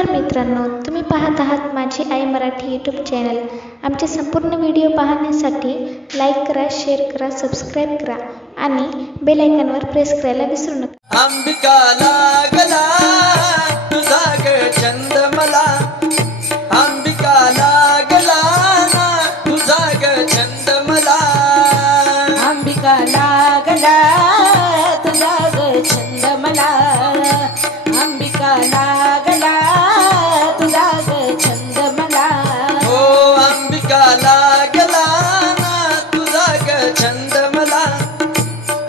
नमस्कार मित्रांनो, तुम्ही पाहत आहात माझी आई मराठी यूट्यूब चॅनल। आमचे संपूर्ण व्हिडिओ पाहण्यासाठी लाईक करा, शेअर करा, सबस्क्राईब करा आणि बेल आयकॉनवर प्रेस करायला विसरू नका। अंबिका लागला तुझा ग छंद मला, अंबिका लागला तुझा ग छंद मला, अंबिका लागला तुझा ग छंद मला, अंबिका लागला तुझा ग छंद मला। हो अंबिका लागला तुझा ग छंद मला,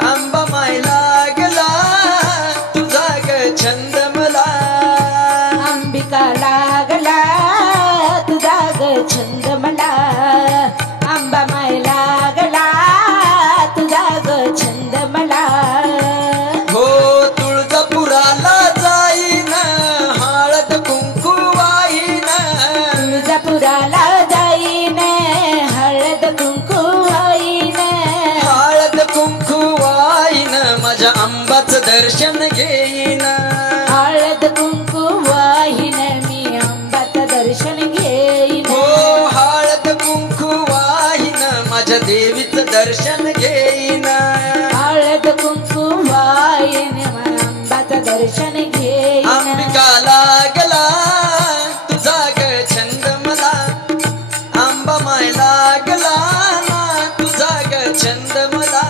अंबा माय लागला तुझा ग छंद मला, अंबिका लागला तुझा ग छंद मला, अंबा माय लागला तुझा ग छंद मला। हो तुळजापुराला जाईन हळद कुंकू वाहीन, तुळजापुराला जाईन हळद कुंकू वाहीन, हळद कुंकू वाहीन माझ्या अंबाचं दर्शन घेईन, हळद कुंकू वाहीन मी अंबाचं दर्शन घेईन। हो हळद कुंकू वाहीन माझ्या देवीचं दर्शन घेईन, हळद कुंकू वाहीन अंबाचं दर्शन घेईन। अंबिका लागला तुझा ग छंद मला, अंबा माय लागला तुझा ग छंद मला,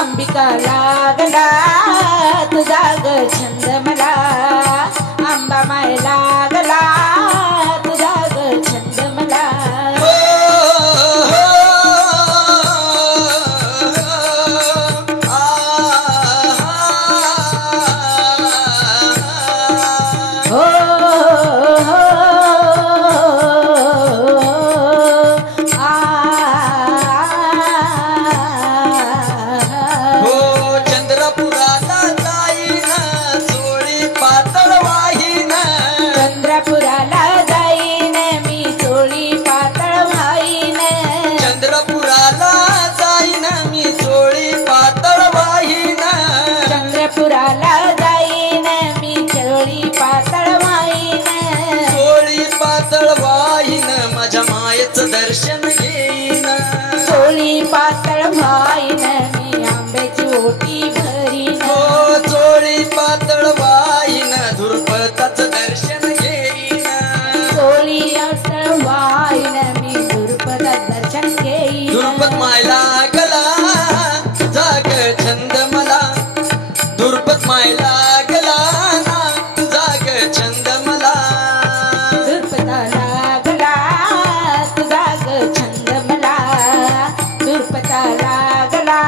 अंबिका लागला तुझा ग छंद मला, अंबा माय लागला तुझा ग छंद मला। हो, हो, हो हो हो चंद्रपुराला जाईन चोळी पातळ वाहीन, चंद्रपुराला जाईन मी चोळी पातळ वाहीन, चंद्रपुराला जाईन मी चोळी पातळ वाहीन, चंद्रपुराला जाईन मी चोळी पातळ वाहीन, चोळी पातळ वाहीन माझ्या मायेचं दर्शन घेईन, चोळी पातळ वाहीन मी आंब्याची ओटी भरीन, हो चोळी पातळ वाहीन धुरपताचं दर्शन घेईन, चोळी पातळ वाहीन मी दुर्पदात दर्शन घेईन। धुरपत माय लागला तुझा ग छंद मला, धुरपत माय लागला तुझा ग छंद मला, दुर्पदा लागला तुझा ग छंद मला, दुर्पदा लागला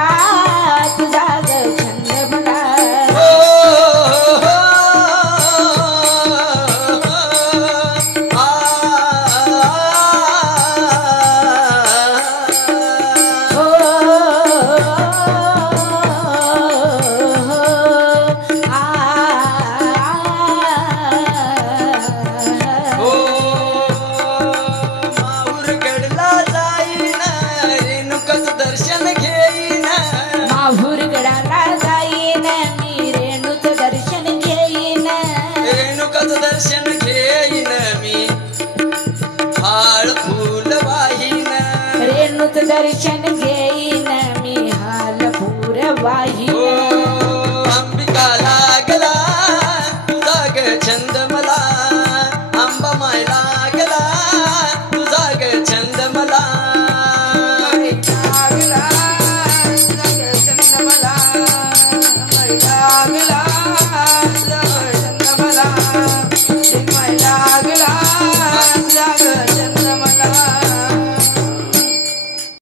तुझा ग छंद मला। हो, हो, आ, हो हो माहूरगडला जाईन रेणुकाचं दर्शन घेईन, माहूरगडाला जाईन मी रेणूचं दर्शन घेईन, रेणुकाचं दर्शन घेईन मी हाळ फूल वाहीन, रेणूचं दर्शन